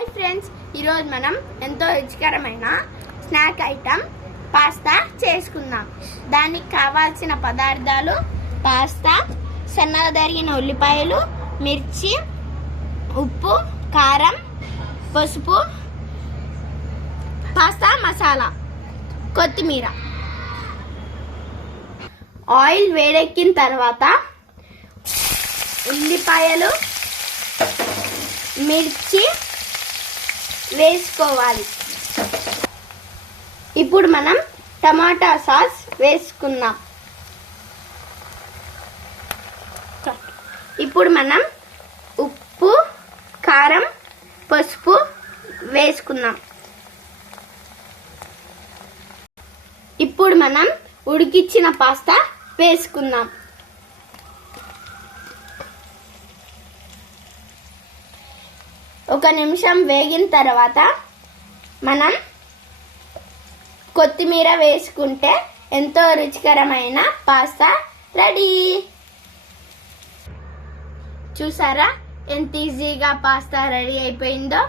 Hi friends, ఈరోజు మనం ఎంతో రుచికరమైన స్నాక్ ఐటమ్ పాస్తా చేసుకుందాం. దానికి కావాల్సిన పదార్థాలు: పాస్తా, సన్నగా తరిగిన ఉల్లిపాయలు, మిర్చి, ఉప్పు, కారం, పసుపు, పాస్తా మసాలా, కొత్తిమీర. ఆయిల్ వేడెక్కిన తర్వాత ఉల్లిపాయలు, మిర్చి వేసుకోవాలి. ఇప్పుడు మనం టమాటా సాస్ వేసుకుందాం. ఇప్పుడు మనం ఉప్పు, కారం, పసుపు వేసుకుందాం. ఇప్పుడు మనం ఉడికించిన పాస్తా వేసుకుందాం. ఒక నిమిషం వేగిన తర్వాత మనం కొత్తిమీర వేసుకుంటే ఎంతో రుచికరమైన పాస్తా రెడీ. చూసారా ఎంత ఈజీగా పాస్తా రెడీ అయిపోయిందో?